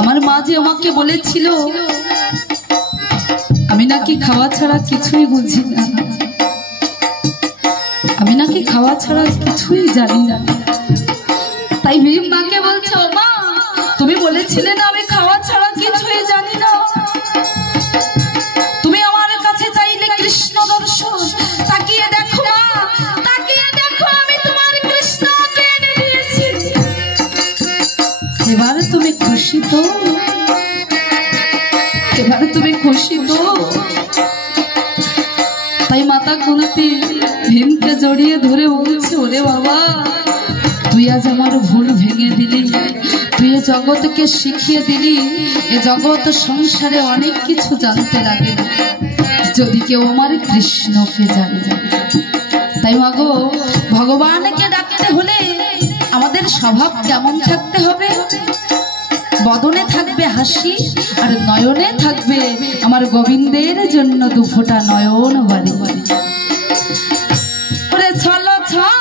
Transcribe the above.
আমার মা যে আমাকে বলেছিল আমি নাকি খাওয়া ছাড়া কিছুই বুঝি না, আমি নাকি খাওয়া ছাড়া কিছুই জানি না। তাই ভীম মাকে বলছে, ও মা তুমি বলেছিলে না আমি খাওয়া ছাড়া কিছুই জানি না, তুমি আমার কাছে চাইলে কৃষ্ণ দর্শন, তাকিয়ে দেখো মা, তাকিয়ে দেখো আমি তোমার কৃষ্ণকে এনে দিয়েছি। এবারে তুমি খুশি তো? এবারে তুমি খুশি তো? তাই মাতা কুন্তি ভীমকে জড়িয়ে ধরে বলছে, ওরে বাবা তুই আজ আমার ভুল ভেঙে দিলি, তুই এ জগৎকে শিখিয়ে দিলি, এ জগৎ সংসারে অনেক কিছু জানতে লাগে যদি কেউ আমার কৃষ্ণকে জানে। তাই মাগো ভগবানকে ডাকতে হলে আমাদের স্বভাব কেমন থাকতে হবে? বদনে থাকবে হাসি আর নয়নে থাকবে আমার গোবিন্দের জন্য দুফোঁটা নয়ন বাড়ি বাড়ি। ছল ছল